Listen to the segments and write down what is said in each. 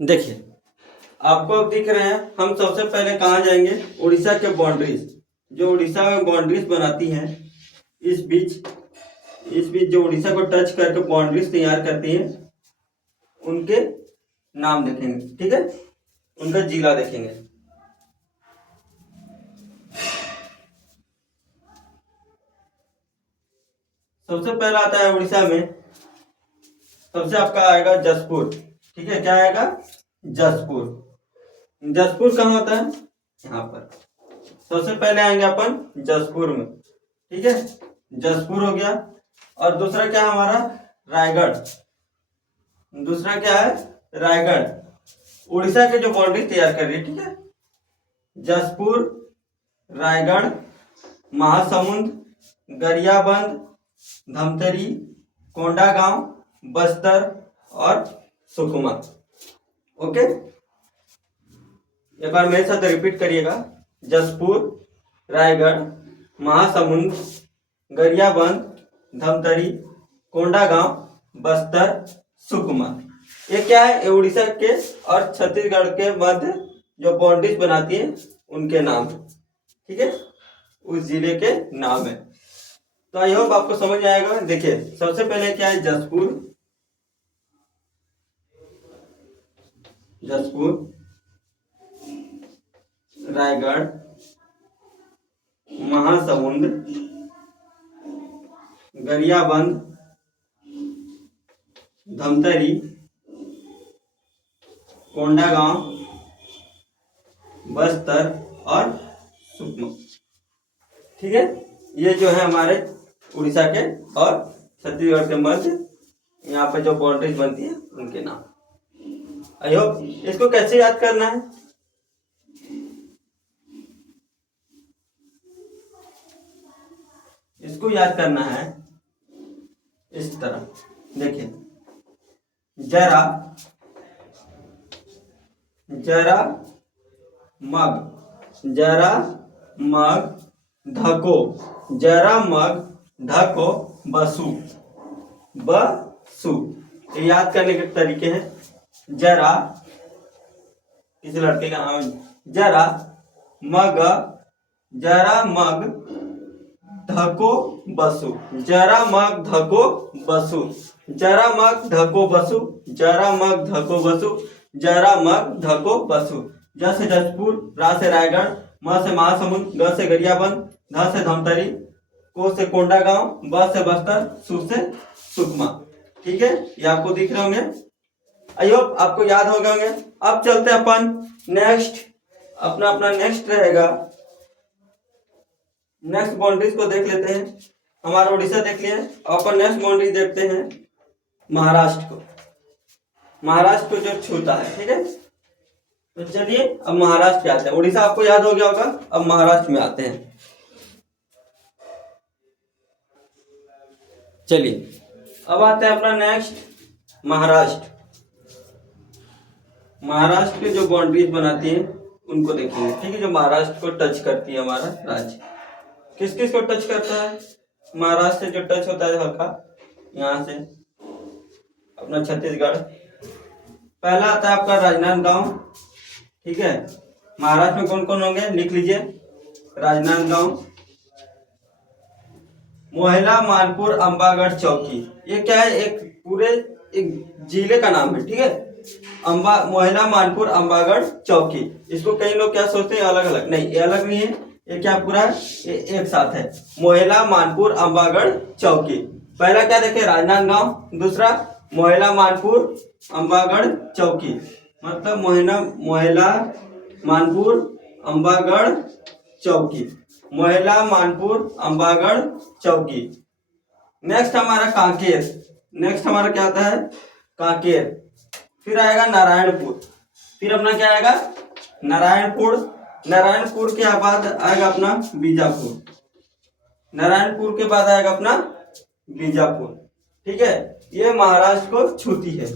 देखिए, आपको अब दिख रहे हैं। हम सबसे पहले कहाँ जाएंगे? उड़ीसा के बाउंड्रीज, जो उड़ीसा में बाउंड्रीज बनाती हैं, इस बीच जो उड़ीसा को टच करके बाउंड्रीज तैयार करती हैं, उनके नाम देखेंगे। ठीक है, उनका जिला देखेंगे। सबसे पहला आता है उड़ीसा में, सबसे आपका आएगा जसपुर। ठीक है, क्या आएगा? जसपुर। जसपुर कहाँ होता है? यहाँ पर। सबसे पहले आएंगे अपन जसपुर में। ठीक है, जसपुर हो गया। और दूसरा क्या है हमारा? रायगढ़। दूसरा क्या है? रायगढ़। उड़ीसा के जो बाउंड्री तैयार कर रही है। ठीक है, जसपुर, रायगढ़, महासमुंद, गरियाबंद, धमतरी, कोंडागांव, बस्तर और सुकमा। ओके, एक बार मेरे साथ रिपीट करिएगा। जसपुर, रायगढ़, महासमुंद, गरियाबंद, धमतरी, कोंडागांव, बस्तर, सुकमा। ये क्या है? ये उड़ीसा के और छत्तीसगढ़ के मध्य जो बाउंड्रीज बनाती है, उनके नाम है। ठीक है, उस जिले के नाम है। तो आई होप आपको समझ में आएगा। देखिए, सबसे पहले क्या है? जसपुर, रायगढ़, महासमुंद, गरियाबंद, धमतरी, कोंडागांव, बस्तर और सुकमा। ठीक है, ये जो है हमारे उड़ीसा के और छत्तीसगढ़ के मध्य यहाँ पे जो बाउंड्रीज बनती है, उनके नाम। आई होप इसको कैसे याद करना है? इसको याद करना है इस तरह। देखिए, जरा मग धको, जरा मग धको बसु। ये याद करने के तरीके हैं। जरा, किसी लड़के का नाम है जरा मग धको बसु, जरा मग धको बसु, जरा मग धको बसु, जरा मग धको बसु, जरा मग धको बसु। ज से जसपुर, रा से रायगढ़, म से महासमुंद, ग से गरियाबंद, ध से धमतरी, को से कोंडागांव, ब से बस्तर, सु से सुकमा। ठीक है, ये आपको दिख रहे होंगे। आई होप आपको याद हो गए होंगे। अब चलते हैं अपन नेक्स्ट, अपना नेक्स्ट रहेगा। नेक्स्ट बाउंड्रीज को देख लेते हैं। हमारा उड़ीसा देख लिया, अपन नेक्स्ट बाउंड्री देखते हैं महाराष्ट्र को। महाराष्ट्र को जो छूता है। ठीक है, तो चलिए अब महाराष्ट्र पे आते हैं। उड़ीसा आपको याद हो गया होगा, अब महाराष्ट्र में आते हैं। चलिए अब आते हैं अपना नेक्स्ट महाराष्ट्र। महाराष्ट्र के जो बाउंड्रीज बनाती है, उनको देखेंगे। ठीक है, जो महाराष्ट्र को टच करती है हमारा राज्य। किस किस को टच करता है? महाराष्ट्र से जो टच होता है हल्का, यहाँ से अपना छत्तीसगढ़। पहला आता है आपका राजनांदगांव। ठीक है, महाराष्ट्र में कौन कौन होंगे लिख लीजिए। राजनांदगांव, मोहला, मानपुर, अंबागढ़, चौकी। ये क्या है? एक जिले का नाम है। ठीक है, मोहला, मानपुर, अंबागढ़, चौकी। इसको कई लोग क्या सोचते हैं अलग अलग, नहीं, ये अलग नहीं है। ये क्या पूरा ये एक साथ है। मोहला, मानपुर, अंबागढ़, चौकी। पहला क्या देखे? राजनांदगांव। दूसरा मोहला, मानपुर, अंबागढ़, चौकी। मतलब मोहला, मानपुर, अंबागढ़, चौकी। मोहला, मानपुर, अंबागढ़, चौकी। नेक्स्ट हमारा कांकेर। नेक्स्ट हमारा क्या आता है? कांकेर। फिर आएगा नारायणपुर। फिर अपना क्या आएगा? नारायणपुर। नारायणपुर के बाद आएगा अपना बीजापुर। नारायणपुर के बाद आएगा अपना बीजापुर। ठीक है, ये महाराष्ट्र को छूती है।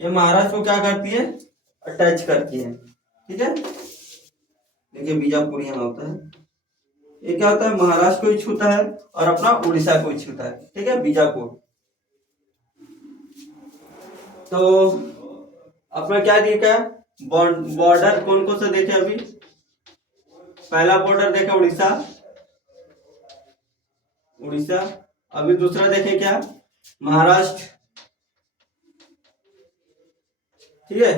ये महाराष्ट्र को क्या करती है? अटैच करती है। ठीक है, देखिए बीजापुर यहाँ होता है। ये क्या होता है? महाराष्ट्र को ही छूता है और अपना उड़ीसा को ही छूता है। ठीक है, बीजापुर। तो अपना क्या देखा बॉर्डर कौन कौन सा देखे अभी? पहला बॉर्डर देखा उड़ीसा, उड़ीसा। अभी दूसरा देखें क्या? महाराष्ट्र, ठीक है।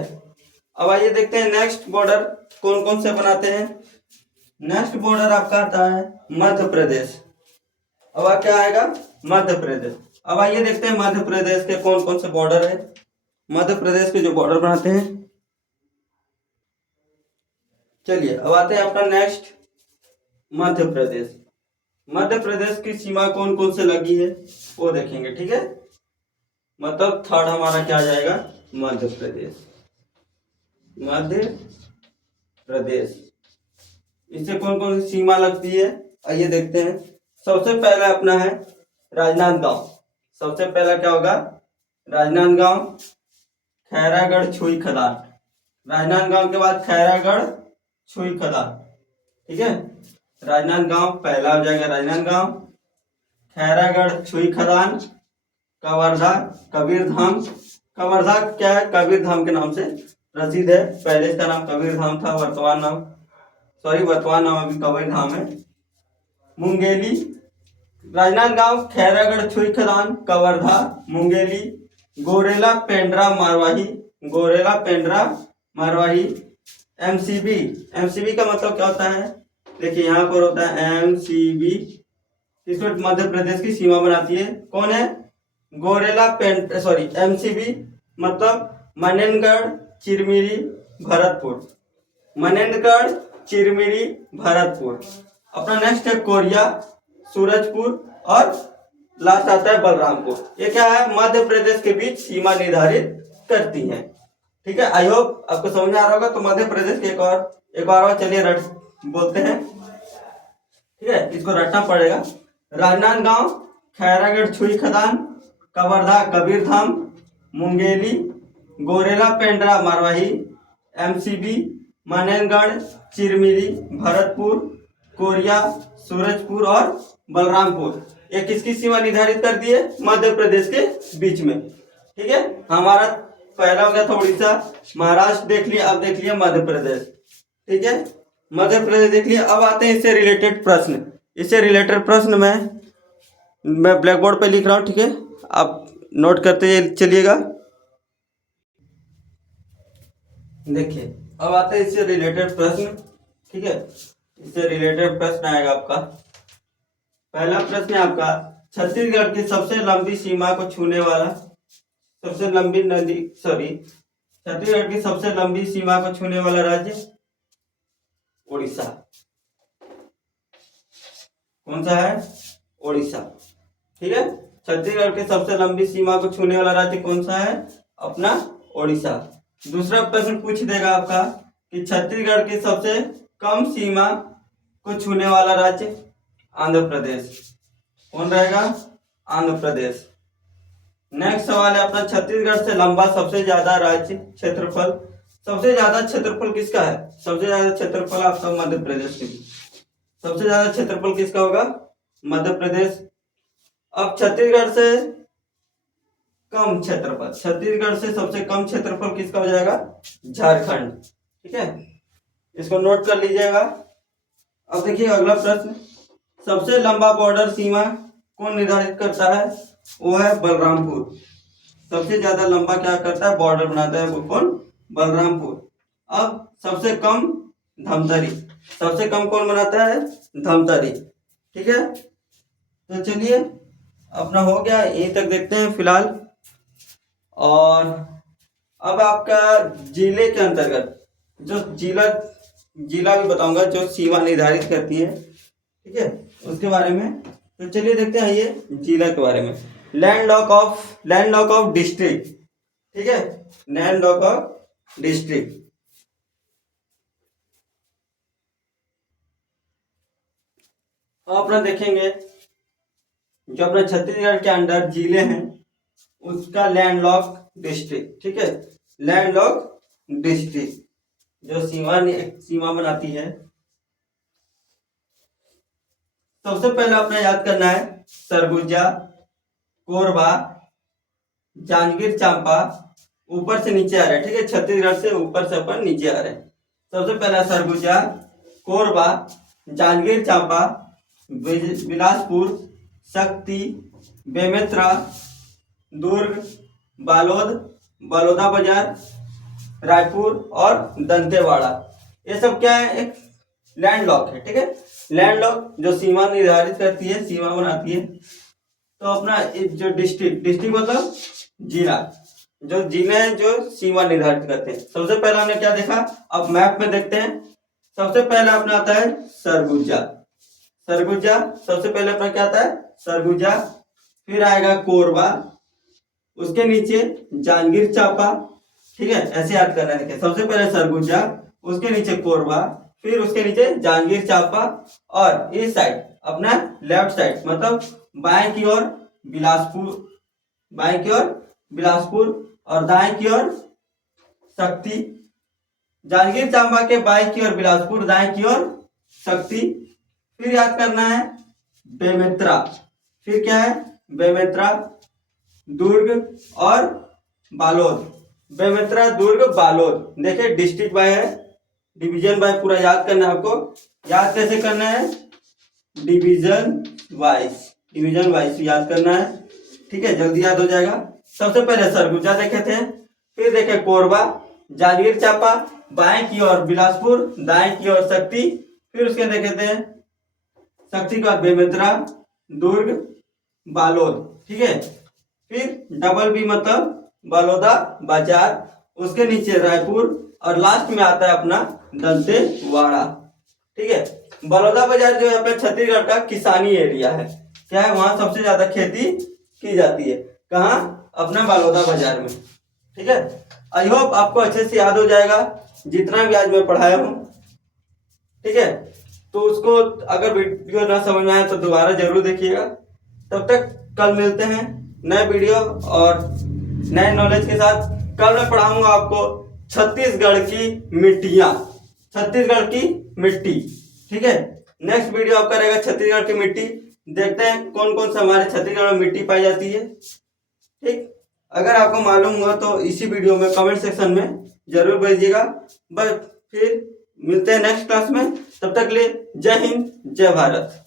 अब आइए देखते हैं नेक्स्ट बॉर्डर कौन कौन से बनाते हैं। नेक्स्ट बॉर्डर आपका आता है मध्य प्रदेश। अब क्या आएगा? मध्य प्रदेश। अब आइए देखते हैं मध्य प्रदेश के कौन कौन से बॉर्डर है। मध्य प्रदेश के जो बॉर्डर बनाते हैं, चलिए अब आते हैं अपना नेक्स्ट मध्य प्रदेश। मध्य प्रदेश की सीमा कौन कौन से लगी है वो देखेंगे, ठीक है। मतलब थर्ड हमारा क्या आ जाएगा? मध्य प्रदेश। मध्य प्रदेश, इससे कौन कौन सी सीमा लगती है आइए देखते हैं। सबसे पहला अपना है राजनांदगांव। सबसे पहला क्या होगा? राजनांदगांव, खैरागढ़, छुई खदान। राजनांदगांव के बाद खैरागढ़, छुई खदान, ठीक है। राजनांदगांव पहला हो जाएगा, राजनांदगांव, खैरागढ़, छुई खदान, कवर्धा, कबीरधाम। कवर्धा क्या है? कबीरधाम के नाम से प्रसिद्ध है। पहले इसका नाम कबीरधाम था, वर्तमान नाम अभी कबीरधाम है। Mungeli, Rajnandgaon, Khairagarh, Chhuikhadan, Kawardha, Mungeli, Gaurela, Pendra, Marwahi, Gaurela, Pendra, Marwahi. MCB, MCB का मतलब क्या होता है? देखिए यहाँ पर होता है एमसीबी, इसमें मध्य प्रदेश की सीमा बनाती है। कौन है? गोरेला एमसीबी मतलब मनेनगढ़, चिरमिरी, भरतपुर। मनेनगढ़, चिरमिरी, भरतपुर। अपना नेक्स्ट है कोरिया, सूरजपुर और लास्ट आता है बलरामपुर। ये क्या है? मध्य प्रदेश के बीच सीमा निर्धारित करती हैं, ठीक है। आई होप आपको समझ में आ रहा होगा। तो मध्य प्रदेश के एक बार और चलिए रट बोलते हैं, ठीक है। इसको रटना पड़ेगा। राजनांदगांव, खैरागढ़, छुई खदान, कवर्धा, कबीरधाम, मुंगेली, गोरेला, पेंड्रा, मारवाही, एमसीबी, मनेनगढ़, चिरमिरी, भरतपुर, कोरिया, सूरजपुर और बलरामपुर। ये किसकी सीमा निर्धारित कर दी है? मध्य प्रदेश के बीच में, ठीक है। हमारा पहला हो गया था उड़ीसा, महाराष्ट्र देख लिया, अब देख लिया मध्य प्रदेश, ठीक है। मध्य प्रदेश देख लिया। अब आते हैं इससे रिलेटेड प्रश्न। इससे रिलेटेड प्रश्न मैं ब्लैक बोर्ड पे लिख रहा हूँ, ठीक है। आप नोट करते चलिएगा। देखिए अब आते हैं इससे रिलेटेड प्रश्न, ठीक है। इससे रिलेटेड प्रश्न आएगा आपका। पहला प्रश्न है आपका, छत्तीसगढ़ की सबसे लंबी सीमा को छूने वाला, छत्तीसगढ़ की सबसे लंबी सीमा को छूने वाला राज्य उड़ीसा। कौन सा है? उड़ीसा, ठीक है। छत्तीसगढ़ की सबसे लंबी सीमा को छूने वाला राज्य कौन सा है? अपना उड़ीसा। दूसरा प्रश्न पूछ देगा आपका कि छत्तीसगढ़ की सबसे कम सीमा को छूने वाला राज्य आंध्र प्रदेश। कौन रहेगा? आंध्र प्रदेश। नेक्स्ट सवाल है अपना, छत्तीसगढ़ से लंबा सबसे ज्यादा राज्य क्षेत्रफल। सबसे ज्यादा क्षेत्रफल किसका है? सबसे ज्यादा क्षेत्रफल आपका मध्य प्रदेश के। सबसे ज्यादा क्षेत्रफल किसका होगा? मध्य प्रदेश। अब छत्तीसगढ़ से कम क्षेत्रफल, छत्तीसगढ़ से सबसे कम क्षेत्रफल किसका हो जाएगा? झारखंड, ठीक है। इसको नोट कर लीजिएगा। अब देखिए अगला प्रश्न, सबसे लंबा बॉर्डर सीमा कौन निर्धारित करता है? वो है बलरामपुर। सबसे ज्यादा लंबा क्या करता है? बॉर्डर बनाता है वो कौन? बलरामपुर। अब सबसे कम धमतरी। सबसे कम कौन बनाता है? धमतरी, ठीक है। तो चलिए अपना हो गया, यहीं तक देखते हैं फिलहाल। और अब आपका जिले के अंतर्गत जो जिला भी बताऊंगा जो सीमा निर्धारित करती है, ठीक है, उसके बारे में। तो चलिए देखते हैं ये जिला के बारे में। लैंडलॉक ऑफ डिस्ट्रिक्ट, ठीक है। लैंडलॉक ऑफ डिस्ट्रिक्ट, अपना देखेंगे जो अपना छत्तीसगढ़ के अंडर जिले हैं उसका लैंडलॉक डिस्ट्रिक्ट, ठीक है। लैंडलॉक डिस्ट्रिक्ट जो सीमा बनाती है। सबसे पहले अपना याद करना है सरगुजा, कोरबा, जांजगीर चांपा, ऊपर से नीचे आ रहे हैं, ठीक है। छत्तीसगढ़ से ऊपर से अपन नीचे आ रहे हैं। सबसे पहला सरगुजा, कोरबा, जांजगीर चांपा, बिलासपुर, शक्ति, बेमेतरा, दुर्ग, बालोद, बलौदाबाजार, रायपुर और दंतेवाड़ा। ये सब क्या है, एक लैंडलॉक है, ठीक है। लैंडलॉक जो सीमा निर्धारित करती है, सीमा बनाती है। तो अपना जो डिस्ट्रिक्ट मतलब जिला, जो जिले हैं जो सीमा निर्धारित करते हैं। सबसे पहला हमने क्या देखा, अब मैप में देखते हैं। सबसे पहला अपना आता है सरगुजा। सरगुजा सबसे पहले अपना क्या आता है, सरगुजा। फिर आएगा कोरबा, उसके नीचे जांजगीर चांपा, ठीक है। ऐसे याद करना है। सबसे पहले सरगुजा, उसके नीचे कोरबा, फिर उसके नीचे जांजगीर चांपा, और इस साइड अपना लेफ्ट साइड मतलब बाएं की ओर बिलासपुर, बाएं की ओर बिलासपुर, और दाएं की ओर शक्ति। जांजगीर चांपा के बाएं की ओर बिलासपुर, दाएं की ओर शक्ति। फिर याद करना है बेमेतरा, फिर क्या है बेमेतरा, दुर्ग और बालोद। बेमेतरा, दुर्ग, बालोद। देखिए डिस्ट्रिक्ट बाय है, डिवीजन बाय पूरा याद करना है आपको। याद कैसे करना है, डिवीजन वाइज, डिवीजन वाइज याद करना है, ठीक है। जल्दी याद हो जाएगा। सबसे पहले सरगुजा देखे थे, फिर देखे कोरबा, जांजगीर चांपा, बाएं की ओर बिलासपुर, दाएं की ओर शक्ति। फिर उसके देखे थे शक्ति के बाद बेमेतरा, दुर्ग, बालोद, ठीक है। फिर डबल बी मतलब बलौदा बाजार, उसके नीचे रायपुर, और लास्ट में आता है अपना दंतेवाड़ा, ठीक है। बलौदा बाजार जो है अपने छत्तीसगढ़ का किसानी एरिया है, क्या है, वहां सबसे ज्यादा खेती की जाती है। कहाँ, अपना बलौदा बाजार में, ठीक है। आई होप आपको अच्छे से याद हो जाएगा जितना भी आज मैं पढ़ाया हूँ, ठीक है। तो उसको अगर वीडियो ना समझ में आए तो दोबारा जरूर देखिएगा। तब तक कल मिलते हैं नए वीडियो और नए नॉलेज के साथ। कल मैं पढ़ाऊंगा आपको छत्तीसगढ़ की मिट्टियां, छत्तीसगढ़ की मिट्टी, ठीक है। नेक्स्ट वीडियो आपका रहेगा छत्तीसगढ़ की मिट्टी। देखते हैं कौन कौन सा हमारे छत्तीसगढ़ में मिट्टी पाई जाती है, ठीक। अगर आपको मालूम हुआ तो इसी वीडियो में कमेंट सेक्शन में जरूर भेजिएगा। बस फिर मिलते हैं नेक्स्ट क्लास में, तब तक के लिए जय हिंद, जय भारत।